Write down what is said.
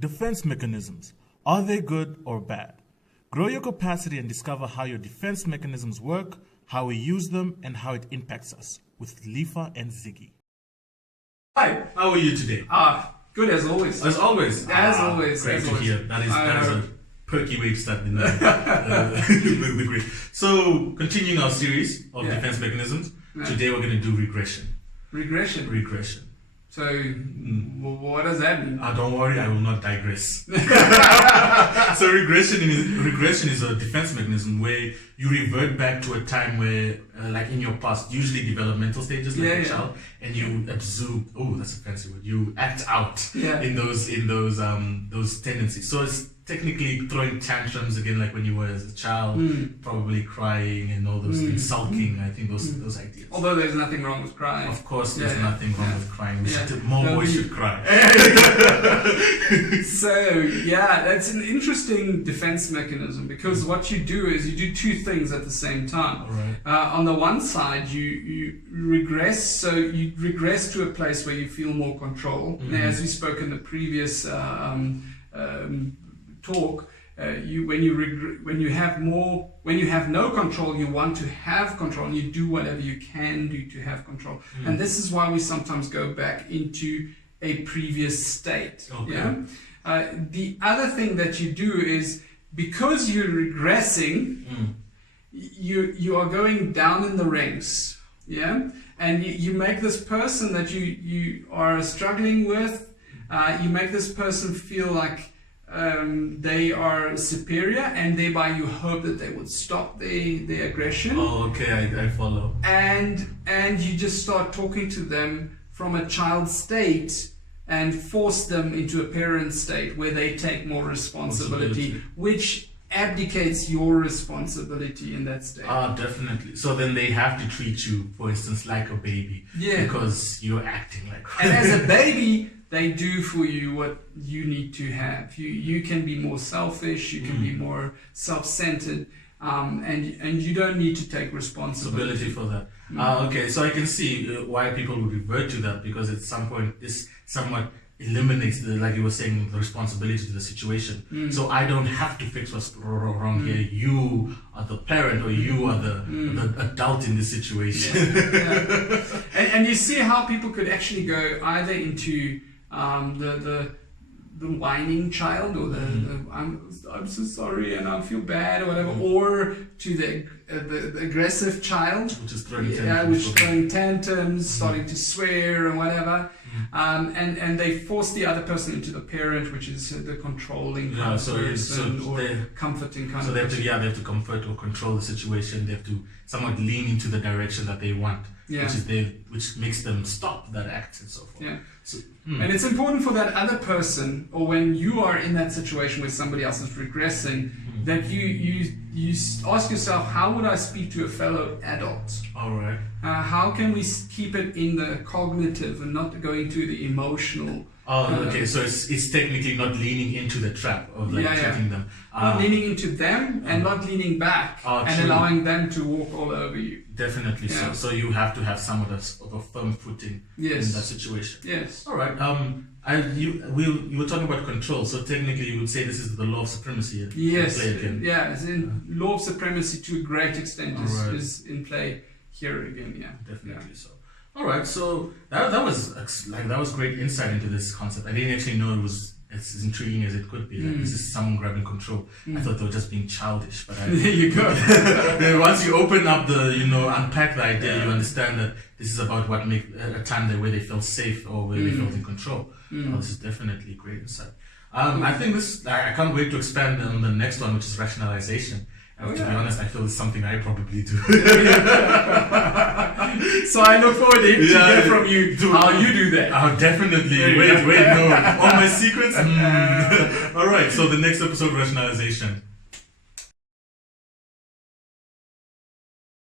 Defense mechanisms. Are they good or bad? Grow your capacity and discover how your defense mechanisms work, how we use them, and how it impacts us with Lifa and Ziggy. Hi. How are you today? Good as always. As always. As always. Great as to always. hear. That is a perky way to start the great. So, continuing our series of defense mechanisms, today we're going to do regression. Regression. So, what does that mean? Don't worry, I will not digress. So regression is a defense mechanism where you revert back to a time where, like in your past, usually developmental stages, like a child, and you absorb. Oh, that's a fancy word. You act out in those tendencies. So it's technically throwing tantrums again, like when you were as a child, probably crying and all those things, sulking. I think those ideas. Although there's nothing wrong with crying. Of course, there's nothing wrong with crying. More boys should cry. So that's an interesting defense mechanism because what you do is you do two things at the same time. Right. On the one side, you regress, so you regress to a place where you feel more control. Now, as we spoke in the previous talk, when you have no control, you want to have control, and you do whatever you can do to have control. And this is why we sometimes go back into a previous state. The other thing that you do is, because you're regressing, you are going down in the ranks, and you make this person that you are struggling with, you make this person feel like they are superior, and thereby you hope that they would stop their aggression. Oh, okay, I follow. And you just start talking to them from a child state and force them into a parent state where they take more responsibility, which abdicates your responsibility in that state. Definitely. So then they have to treat you, for instance, like a baby. Because you're acting like one. And as a baby, they do for you what you need to have. You can be more selfish, you can be more self-centered, and you don't need to take responsibility for that. Okay, so I can see why people would revert to that, because at some point this somewhat eliminates like you were saying, the responsibility to the situation. So I don't have to fix what's wrong here. You are the parent, or you are the adult in this situation. And you see how people could actually go either into the whining child, or I'm so sorry and I feel bad or whatever, or to the aggressive child, which is throwing tantrums, starting to swear and whatever, and they force the other person into the parent, which is the controlling kind of person, or comforting kind of person. They have to comfort or control the situation. They have to somewhat lean into the direction that they want, which makes them stop that act and so forth. And it's important for that other person, or when you are in that situation where somebody else is regressing, that you ask yourself, how would I speak to a fellow adult? All right. How can we keep it in the cognitive and not going to the emotional? Okay. So it's technically not leaning into the trap of treating them. Not leaning into them and not leaning back and allowing them to walk all over you. Definitely. So you have to have somewhat of a firm footing in that situation. Yes. All right. You were talking about control. So technically, you would say this is the law of supremacy. Yes. Play again. Yeah. As in, law of supremacy to a great extent is in play here again. Yeah. Definitely so. All right. So that was great insight into this concept. I didn't actually know it was as intriguing as it could be. Like, this is someone grabbing control. I thought they were just being childish, but there you go. Once you open up unpack the idea, you understand that this is about what make a time where they felt safe or where they felt in control. This is definitely great insight. I think I can't wait to expand on the next one, which is rationalization. To be honest, I feel it's something I probably do. So I look forward to hear from you how you do that. Definitely. Wait, no. All my secrets? All right, so the next episode, rationalization.